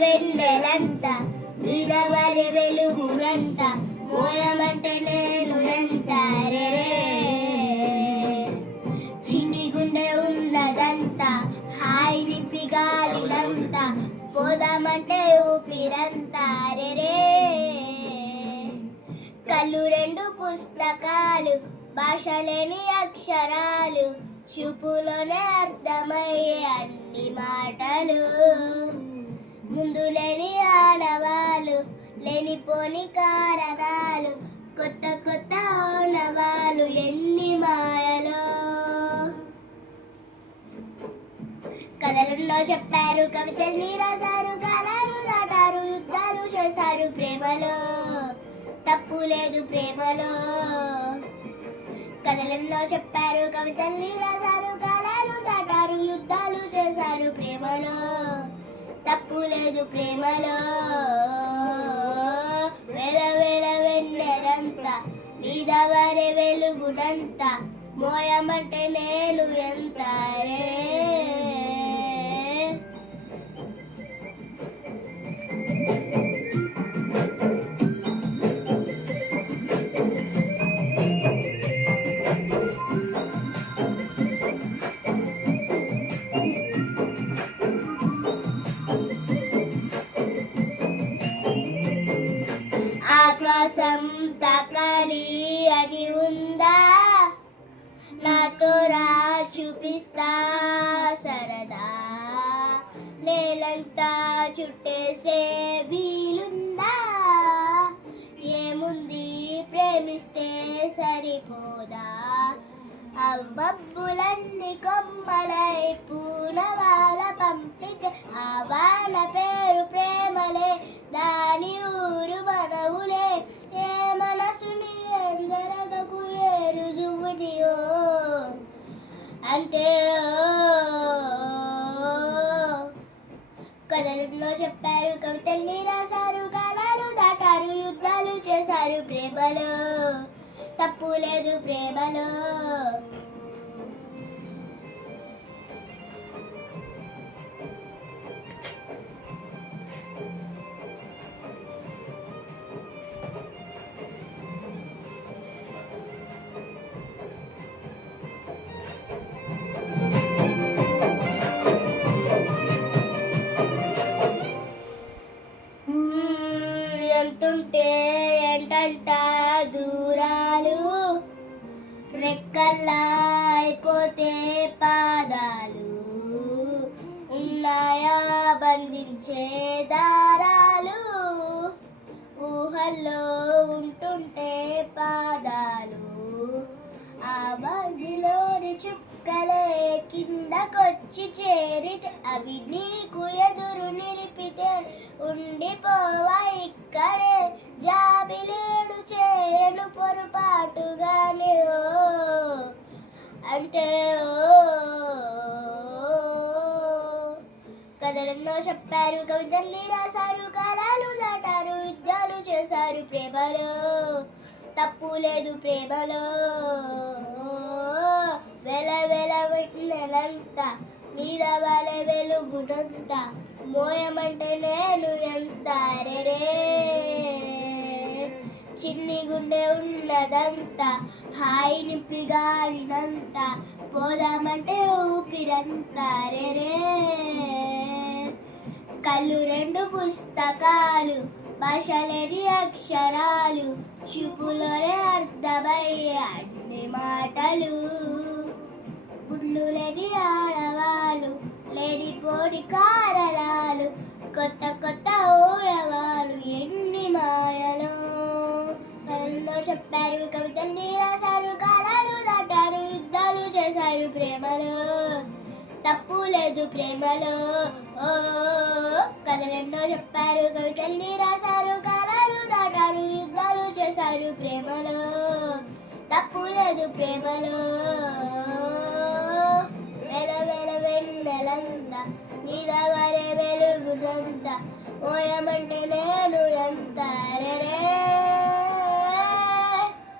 వెన్నెలంత నీదవరి వెలుగునంత మోయమంటే నేను ఎంత రే చిన్ని గుండె ఉన్నదంతా హాయి నింపి గాలినంత పోదామంటే ఊపిరంతా రే కళ్ళు రెండు పుస్తకాలు భాష లేని అక్షరాలు చూపులోనే అర్థమయ్యే అన్ని మాటలు ముందు లేని ఆనవాలు లేనిపోని కారణాలు కొత్త కొత్త ఆనవాలు ఎన్ని మాయలో కథలెన్నో చెప్పారు కవితల్ని రాశారు కాలాలు దాటారు యుద్ధాలు చేశారు ప్రేమలో తప్పు లేదు ప్రేమలో కథలెన్నో చెప్పారు కవితల్ని రాశారు కాలాలు దాటారు యుద్ధాలు చేశారు ప్రేమలో తప్పు లేదు ప్రేమలో వేల వేల వెన్నెలంతా నీదవరి వెలుగునంతా మోయమంటే నేను ఎంత రే ఆకాశం తాకాలి అని ఉందా నాతో రా చూపిస్తా సరదా నేలంతా చుట్టేసే వీలుందా ఏముంది ప్రేమిస్తే సరిపోదా మబ్బులన్నీ కొమ్మలై పూనవాల పంపితే ఆ వాన పేరు ప్రేమలే దాని ఊరు మనవులే ఏ మనసుని ఎందరగకు ఏ రుజువునియో అంతే కథలెన్నో చెప్పారు కవితల్ని రాశారు కాలాలు దాటారు యుద్ధాలు చేశారు ప్రేమలో తప్పు లేదు ప్రేమలో ఎంతుంటే ఏంటంట దూరాలు రెక్కల్లా అయిపోతే పాదాలు ఉన్నాయా బంధించే దారాలు ఊహల్లో ఉంటుంటే పాదాలు ఆ బందిలోని చుక్కలే కిందకొచ్చి చేరితే అవి నీకు ఎదురు నిలిపితే ఉండిపోవా ఇక్కడే జాబిలేడు చేయను పొరపాటుగానే ఓ అంతే కథలెన్నో చెప్పారు కవితల్ని రాశారు కాలాలు దాటారు యుద్ధాలు చేశారు ప్రేమలో తప్పు లేదు ప్రేమలో వెల వెల వెన్నెలంతా నీదవరి వెలుగునంతా మోయమంటే నేను ఎంత రే చిన్ని గుండె ఉన్నదంతా హాయి నింపి గాలినంతా పోదామంటే ఊపిరంతా రే కళ్ళు రెండు పుస్తకాలు భాష లేని అక్షరాలు చూపులోనే అర్థమయ్యే అన్ని మాటలు ముందు లేని ఆడవాళ్ళు లేనిపోని కారణాలు కొత్త కొత్త ఊరవాళ్ళు ఎన్ని మాయలో ఎన్నో చెప్పారు కవితల్ని రాశారు కాలాలు దాటారు యుద్ధాలు చేశారు ప్రేమలో తప్పు లేదు ప్రేమలో ఓ కథలెన్నో చెప్పారు కవితల్ని రాశారు కాలాలు దాటారు యుద్ధాలు చేశారు ప్రేమలో తప్పు లేదు ప్రేమలో వెల వెల వెన్నెలంత నీదవరి వెలుగునంత మోయమంటే నేను ఎంత రే